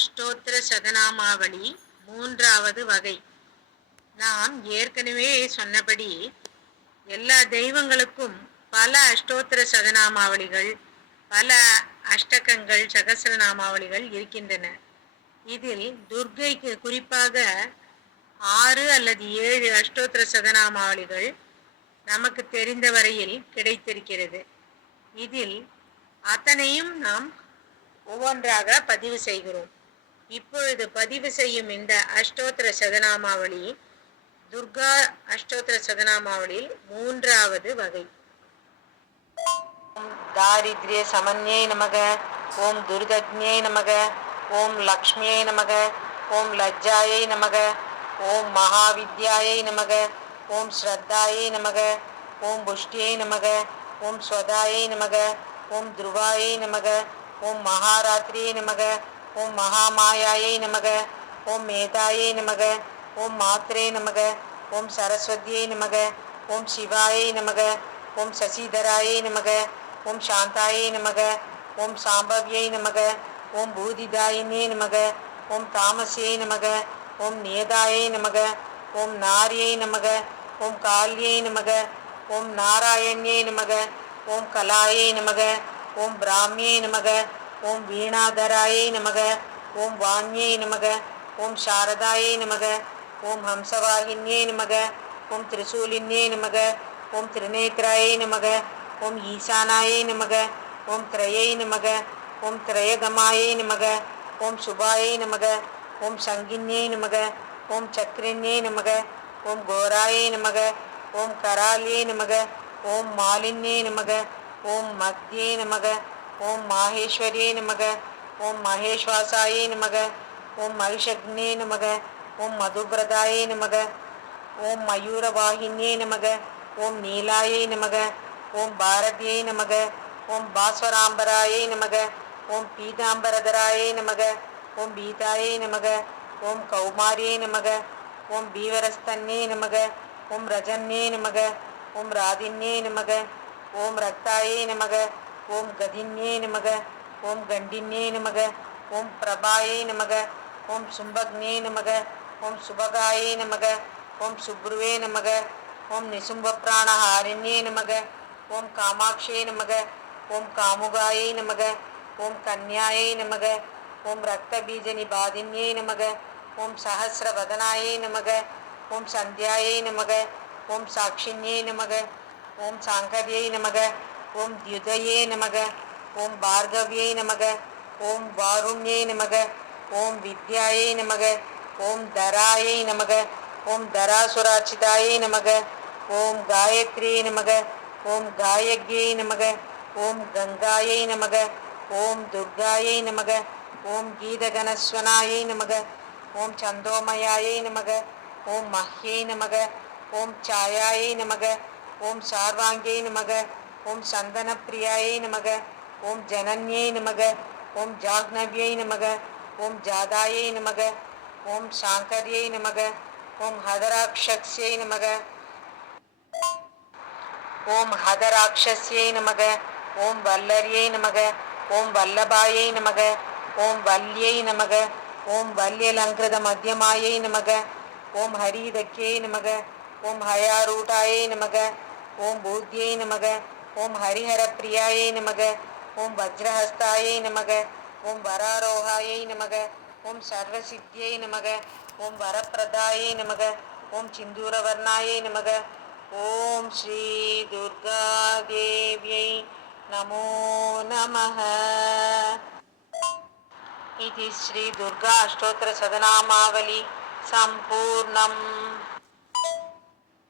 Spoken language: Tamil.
அஷ்டோத்திர சதநாமாவளி மூன்றாவது வகை. நாம் ஏற்கனவே சொன்னபடி எல்லா தெய்வங்களுக்கும் பல அஷ்டோத்திர சதநாமாவளிகள் பல அஷ்டகங்கள் சகசரநாமாவளிகள் இருக்கின்றன. இதில் துர்க்கைக்கு குறிப்பாக ஆறு அல்லது ஏழு அஷ்டோத்திர சதநாமாவளிகள் நமக்கு தெரிந்த வரையில் கிடைத்திருக்கிறது. இதில் அத்தனையும் நாம் ஒவ்வொன்றாக பதிவு செய்கிறோம். இப்பொழுது பதிவு செய்யும் இந்த அஷ்டோத்திர சதனாமாவளி துர்கா அஷ்டோத்திர சதனாமாவளியில் மூன்றாவது வகை. தாரித்ரிய சமன்யை நமக ஓம் துர்கஜ்ஞை நமக ஓம் லக்ஷ்மியை நமக ஓம் லஜ்ஜாயை நமக ஓம் மகாவித்யாயை நமக ஓம் ஸ்ரத்தாயை நமக ஓம் புஷ்டியை நமக ஓம் ஸ்வதாயை நமக ஓம் துருவாயை நமக ஓம் மகாராத்திரியை நமக ஓம் மகாமாயாயை நமக ஓம் மேதாயை நமக ஓம் மாத்ரே நமக ஓம் சரஸ்வதியை நமக ஓம் சிவாயை நமக ஓம் சசிதராயை நமக ஓம் சாந்தாயை நமக ஓம் சாம்பவியை நமக ஓம் பூதிதாயினே நமக ஓம் தாமசியை நமக ஓம் நேதாயை நமக ஓம் நாரியை நமக ஓம் கால்யை நமக ஓம் நாராயண்யை நமக ஓம் கலாயை நமக ஓம் பிராமியை நமக ஓம் வீணாதராயை நமக ஓம் வாண்யை நமக ஓம் சாரதாயை நமக ஓம் ஹம்சவாகின்யே நமக ஓம் திரிசூலின்யே நமக ஓம் திருநேத்ராயை நமக ஓம் ஈசானாயை நமக ஓம் திரையை நமக ஓம் திரயகமாயை நமக ஓம் சுபாயை நமக ஓம் சங்கின்யை நமக ஓம் சக்ரின்யை நமக ஓம் கோராயை நமக ஓம் கராலியை நமக ஓம் மாலின்யே நமக ஓம் மத்தியே நமக ஓம் மாஹேஸ்வரியை நமக ஓம் மகேஸ்வாசாயே நமக ஓம் மகிஷக்னே நமக ஓம் மதுபிரதாயே நமக ஓம் மயூரவாகினியே நமக ஓம் நீலாயை நமக ஓம் பாரதியை நமக ஓம் பாஸ்வராம்பராயை நமக ஓம் பீதாம்பரதராயை நமக ஓம் பீதாயை நமக ஓம் கௌமாரியை நமக ஓம் பீவரஸ்தன்னே நமக ஓம் ரஜன்னே நமக ஓம் ராதின்யே நமக ஓம் ரத்தாயை நமக ஓம் கதின்யே நமக ஓம் கண்டின்யே நமக ஓம் பிரபாயே நமக ஓம் சும்பக்னே நமக ஓம் சுபகாயே நமக ஓம் சுப்ருவே நமக ஓம் நிசும்பப்பிராணஹாரிண்யே நமக ஓம் காமாட்சியே நமக ஓம் காமுகாயை நமக ஓம் கன்யாயை நமக ஓம் ரக்தபீஜனிபாதின்யே நமக ஓம் சஹசிரவதனாயை நமக ஓம் சந்தியாயை நமக ஓம் சாட்சின்யே நமக ஓம் சாங்கரியை நமக ஓம் யுதயே நமக ஓம் பார்கவியை நமக ஓம் வாருண்யை நமக ஓம் வித்யாயை நமக ஓம் தராயை நமக ஓம் தராசுராட்சிதாயை நமக ஓம் காயத்ரியை நமக ஓம் காயக்யை நமக ஓம் கங்காயை நமக ஓம் துர்காயை நமக ஓம் கீதகணஸ்வனாயை நமக ஓம் சந்தோமயாயை நமக ஓம் மஹ்யை நமக ஓம் சாயாயை நமக ஓம் சார்வாங்கை நமக ஓம் சந்தன பிரியாயை நமக ஓம் ஜனன்யை நமக ஓம் ஜாக்னவியை நமக ஓம் ஜாதாயை நமக ஓம் சாங்கர்யை நமக ஓம் ஹதராட்சஸ்யை நமக ஓம் ஹதராட்சஸ்யை நமக ஓம் வல்லரியை நமக ஓம் வல்லபாயை நமக ஓம் வல்யை நமக ஓம் வல்யலங்கிருத மத்தியமாயை நமக ஓம் ஹரிதக்கியை நமக ஓம் ஹயாரூட்டாயை நமக ஓம் பூத்தியை நமக ஓம் ஹரிஹரப்பிரியாயை நமக ஓம் வஜ்ரஹஸ்தாயை நமக ஓம் வராரோகாயை நமக ஓம் சர்வசித்தியை நமக ஓம் வரப்பிரதாயை நமக ஓம் சிந்தூரவர்ணாயை நமக ஓம் ஸ்ரீ துர்கா தேவியை நமோ நமः इति श्रीदुर्गा अष्टोत्तरशतनामावली सम्पूर्णम्